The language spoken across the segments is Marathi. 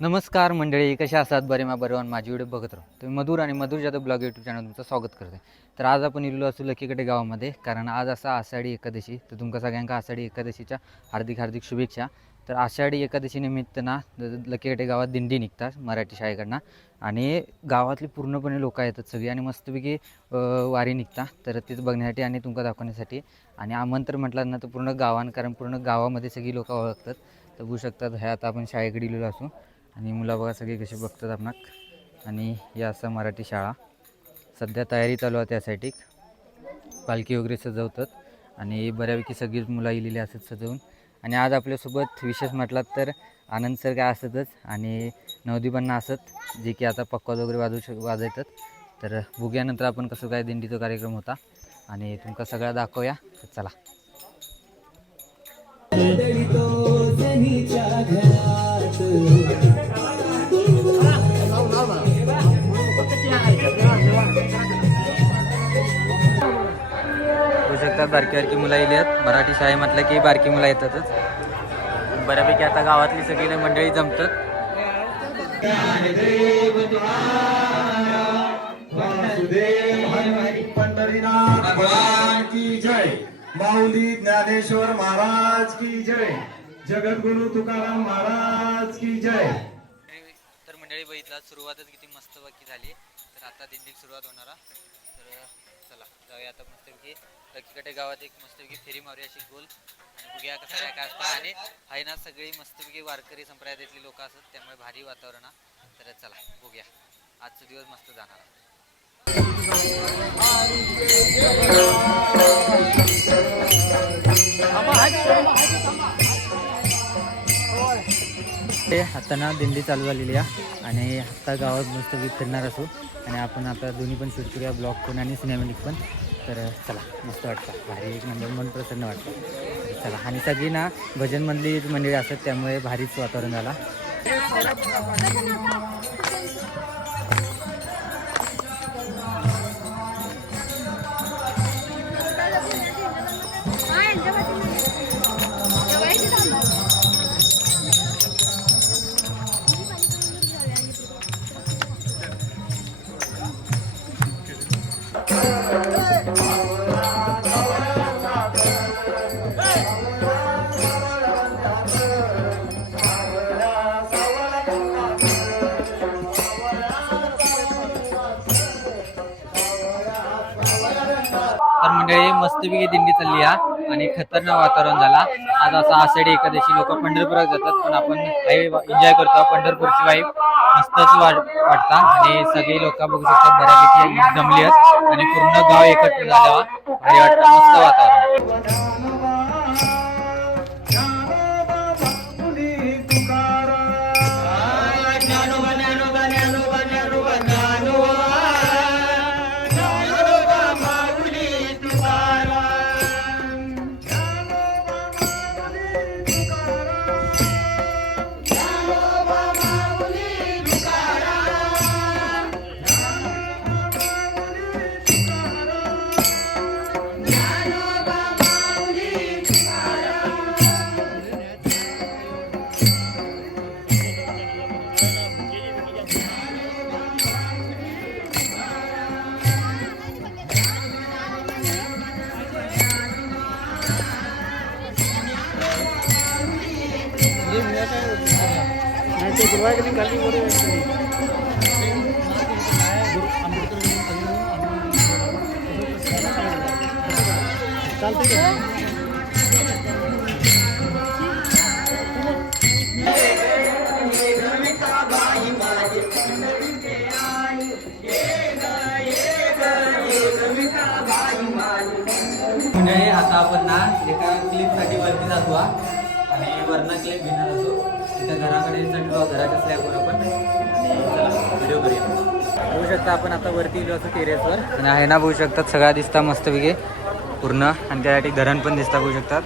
नमस्कार मंडळी, कशा असतात? बरे मा बरोबर माझी व्हिडिओ बघत राहा तुम्ही. मधुर आणि मधुर जाधव ब्लॉग यूट्यूब चॅनल तुमचं स्वागत करते. तर आज आपण इलो असू लकीकडे गावामध्ये, कारण आज असा आषाढी एकादशी. तर तुमका सगळ्यांका आषाढी एकादशीच्या हार्दिक हार्दिक शुभेच्छा. तर आषाढी एकादशी निमित्त ना लकीकडे गावात दिंडी निघतात मराठी शाळेकडनं, आणि गावातली पूर्णपणे लोक येतात सगळी, आणि मस्तपैकी वारी निघतात. तर तेच बघण्यासाठी आणि तुमका दाखवण्यासाठी, आणि आमंत्रण म्हटलं ना तर पूर्ण गावान, कारण पूर्ण गावामध्ये सगळी लोक ओळखतात. तर बघू शकतात, ह्या आता आपण शाळेकडे इलेलो असू, आणि मुलं बघा सगळे कसे बघतात आपणाक. आणि या असं मराठी शाळा सध्या तयारी चालू आहे त्यासाठी, पालखी वगैरे सजवतात, आणि बऱ्यापैकी सगळीच मुलं इलेली असतात सजवून. आणि आज आपल्यासोबत विशेष म्हटलात तर आनंद सर काय असतच, आणि नवदीपांना असत, जे की आता पक्वाज वगैरे वाजवतात. तर बघूयानंतर आपण कसं काय दिंडीचा कार्यक्रम होता, आणि तुमका सगळा दाखवूया. तर चला. बघू शकता बारकी बारकी मुलं येली आहेत. मराठी शाळे म्हटलं की बारकी मुलं येतातच. बऱ्यापैकी आता गावातली सगळी मंडळी जमतात. पंढरीनाथ भगवान की जय. माऊली ज्ञानेश्वर महाराज की जय. जगद्गुरु तुकाराम महाराज की जय. तर मंडळी बघितला, सुरुवातच किती मस्त बाकी झाली. तर आता दिंडीत सुरुवात होणार. तर चला जाऊया आता मस्तपैकी लकीकडे गावात एक मस्तपैकी फेरी मारूया अशी गोल, आणि बघूया कसं काय असतं. आणि आहे ना सगळी मस्तपैकी वारकरी संप्रदायातली लोक असतात, त्यामुळे भारी वातावरण. तर चला बघूया, आजचा दिवस मस्त जाणार. आता ना दिंडी चालू झालेली आहे, आणि आता गावात मस्त फिरणार असू, आणि आपण आता दोन्ही पण शूट करूया, ब्लॉग पण आणि सिनेमॅटिक पण. तर चला, मस्त वाटतं, भारी एक नंबर, मन प्रसन्न वाटतं. तर चला, आणि सगळी ना भजनमधली मंडळी असतात, त्यामुळे भारीच वातावरण झाला. तर मंडळी मस्तपैकी दिंडी चालली आहे, आणि खतरनाक वातावरण झाला. आज असा आषाढी एकादशी, लोक पंढरपुरात जातात, पण आपण एन्जॉय करतो. पंढरपूरची वाईब मस्तच वाटता, आणि सगळी लोक बघू शकतात बऱ्यापैकी जमली आहेत, आणि पूर्ण गाव एकत्र झालं भारी वाटतं, मस्त वातावरण. म्हणजे आता आपण ना एका क्लिपसाठी वरती जातो, आणि वरनं क्लिप घेणार असो. तिथं घराकडे चढलो, घराच्या स्लॅबवर आपण, आणि चला व्हिडिओ करूया. बघू शकता आपण आता वरती गेलो असो टेरेसवर, आणि आहे ना बघू शकतात सगळा दिसता मस्तपैकी पूर्ण, आणि त्यासाठी धरण पण दिसता बघू शकतात.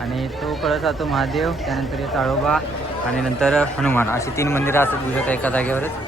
आणि तो कळस जातो महादेव, त्यानंतर ताळोबा, आणि नंतर हनुमान, अशी 3 मंदिरं असतात बघू शकता एका जागेवरच.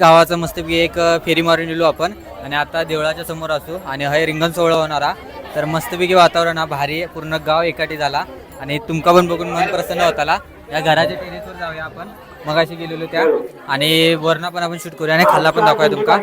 गावाचं मस्तपैकी एक फेरी मारून गेलो आपण आणि आता देवळाच्या समोर असू आणि हे रिंगण सोहळा होणारा तर मस्तपैकी वातावरण हा भारी आहे. पूर्ण गाव एकाठी झाला आणि तुमका पण बघून मन प्रसन्न होताला. या घराच्या टेरेसवर जाऊया आपण मगाशी गेलेलो त्या आणि वरना पण आपण शूट करूया आणि खाल्ला पण दाखवूया तुमका.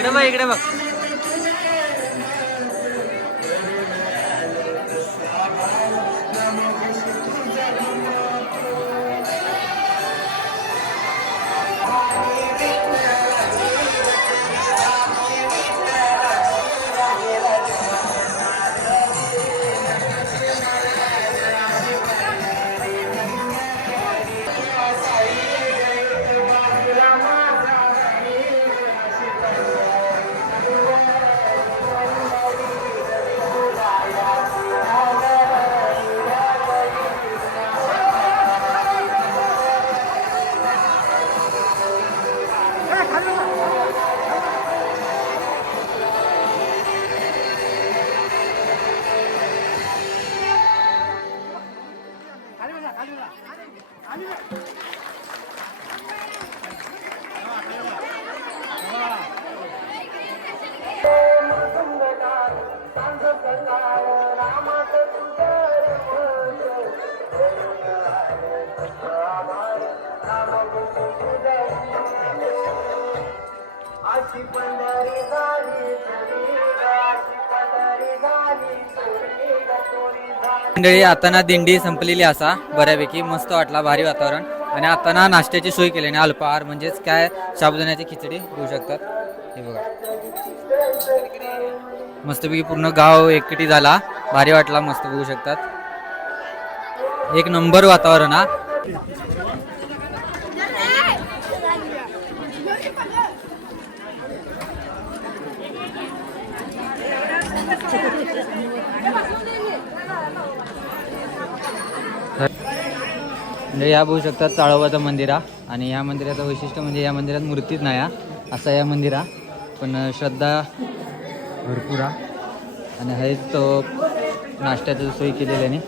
इकडे बघ इकडे बघ. मंडळी आता ना दिंडी संपलेली असा बऱ्यापैकी मस्त वाटला, भारी वातावरण. आणि आता ना नाश्त्याची सोय केली आणि अल्पाहार म्हणजेच काय साबुदाण्याची खिचडी होऊ शकतात. हे बघा मस्तपैकी पूर्ण गाव एकटी झाला, भारी वाटला, मस्त बघू शकतात. एक नंबर वातावरण हा. म्हणजे या बघू शकतात चाळोबाचं मंदिर हा. आणि या मंदिराचं वैशिष्ट्य म्हणजे या मंदिरात मूर्तीच नाही हा, असा या मंदिरा पण श्रद्धा भरपूर हा. आणि हेच तो नाश्त्याची सोय केलेली आहे.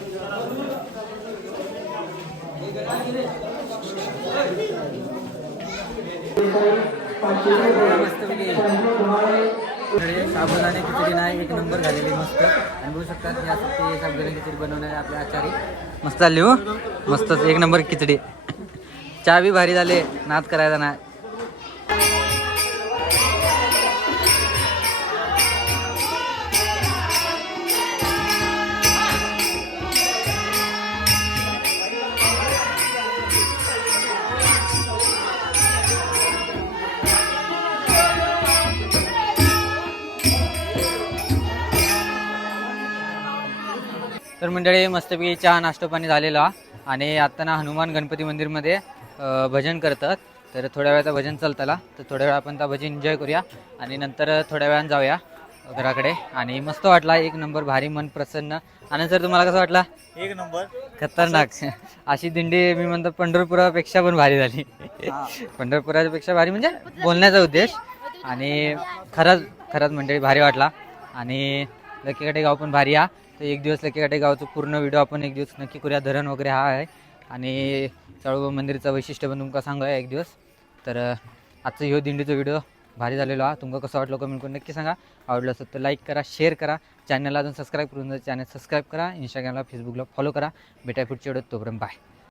साबुदाणे खिचडी नाही एक नंबर झालेली मस्त. आणि बघू शकतात यासाठी साबुदाणे खिचडी बनवणारे आपले आचारी मस्त झाली हो, मस्तच एक नंबर खिचडी. चहा बी भारी झाले, नाद करायचा नाही. तर मंडळी मस्तपैकी चहा नाश्ता पाणी झालेला. आणि आता ना हनुमान गणपती मंदिरमध्ये भजन करतात. तर थोड्या वेळाचं भजन चालताला, तर थोड्या वेळ आपण त्या भजन एन्जॉय करूया आणि नंतर थोड्या वेळानं जाऊया घराकडे. आणि मस्त वाटला, एक नंबर भारी, मन प्रसन्न. आनंद सर तुम्हाला कसं वाटला? एक नंबर खतरनाक. अशी दिंडी मी म्हणतो पंढरपुरापेक्षा पण भारी झाली. पंढरपुरापेक्षा भारी म्हणजे बोलण्याचा उद्देश. आणि खरंच मंडळी भारी वाटला. आणि लक्कीकाटे गाव पण भारी हा. तर एक दिवस लक्कीकाटे गावचं पूर्ण व्हिडिओ आपण एक दिवस नक्की करूया. धरण वगैरे हा आहे. आणि चाळोबा मंदिरचं वैशिष्ट्य पण तुमका सांगूया एक दिवस. तर आजचं ह्यो दिंडीचा व्हिडिओ भारी झालेलो हा. तुमका कसं वाटलं कमेंट करून नक्की सांगा. आवडलं असेल तर लाईक करा, शेअर करा. चॅनलला अजून सबस्क्राईब करून चॅनल सबस्क्राईब करा. इंस्टाग्रामला फेसबुकला फॉलो करा. भेटाय पुढच्या व्हिडिओत, तोपर्यंत बाय.